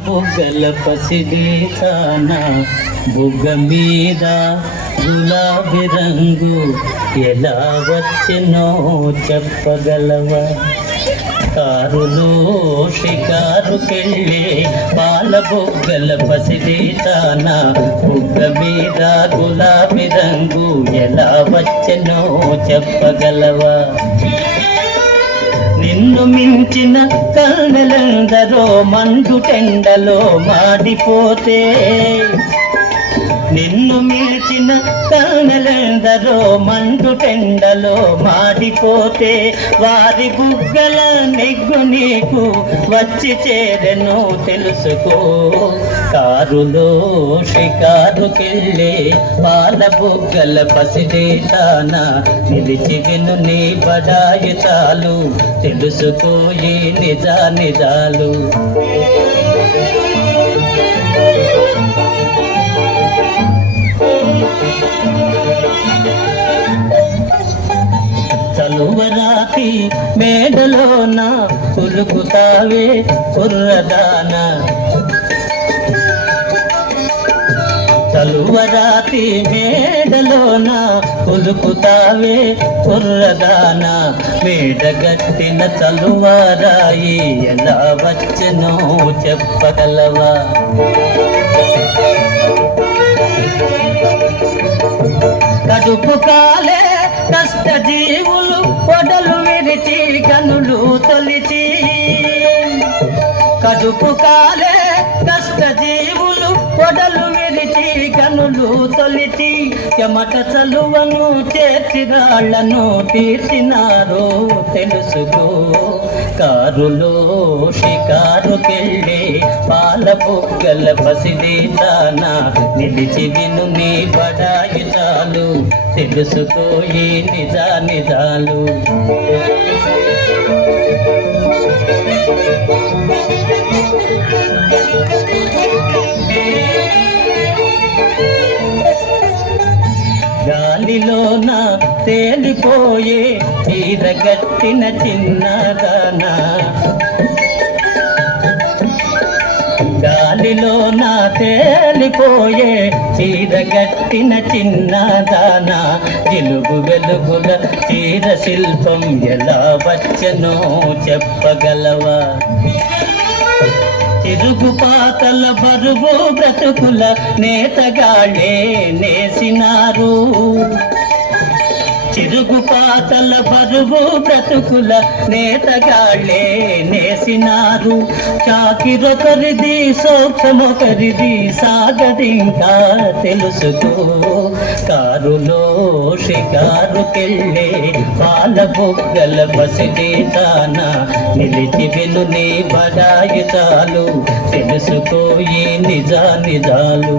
బుగ్గల పసిదీతాన బుగ్గ మీద గులాబీ రంగు ఎలా వచ్చినో చెప్పగలవా? కారులో షికారుకెళ్ళే పాల బుగ్గల పసిదీతాన బుగ్గ మీద గులాబీ రంగు ఎలా వచ్చినో చెప్పగలవా? నిన్ను మించిన కన్నెలందరో మండు టెండలో మాడిపోతే, నిన్ను మించిన కన్నెలందరో మండు టెండలో మాడిపోతే, వారి బుగ్గల నెగ్గు నీకు వచ్చి చేరెను తెలుసుకో. కారులో షికారుకెళ్ళే పాల బుగ్గల పసిదీతాన నిలిచి విను నీ బడాయి చాలు తెలుసుకోయి నిజాలు. చలువరాతి మేడలోన కులుకుతావే కుర్రదాన, చలువరాతి మేడలోన కులుకుతావే కుర్రదాన, మేడగట్టిన చలువరాయి ఎలా వచ్చనో చెప్పగలవా? కడుపు కాలే కష్ట జీవులు పొడలు విరిచి కనులు తొలిచి, కడుపు కాలే కష్ట జీవులు పొడలు విరిచి కనులు తొలిచి, చెమట చలువను చేర్చి రాళ్లను తీర్చినారో తెలుసుకో. కారులో షికారుకెళ్ళే పాల బుగ్గల పసిదీతాన నిలిచి విను నీ బడాయి చాలు తెలుసుకోయి నిజాలు. గాలిలోన తేలిపోయే చీరగట్టిన చిన్నదాన, గాలిలోన తేలిపోయే చీరగట్టిన చిన్నదాన, జిలుగు వెలుగుల చీర శిల్పం ఎలా వచ్చనో చెప్పగలవా? తిరుగుపాతల బరువు బ్రతుకుల నేతగాళ్ళే నేసినారు, చిరుగుపాతల బరువు బ్రతుకుల నేతగాళ్ళే నేసినారు. చాకిరొకరిది సౌఖ్యమొకరిది సాగదింకా తెలుసుకో. కారులో షికారుకెళ్ళే పాల బుగ్గల పసిదీతాన నిలిచి విను నీ బడాయి చాలు తెలుసుకోయి నిజాలు.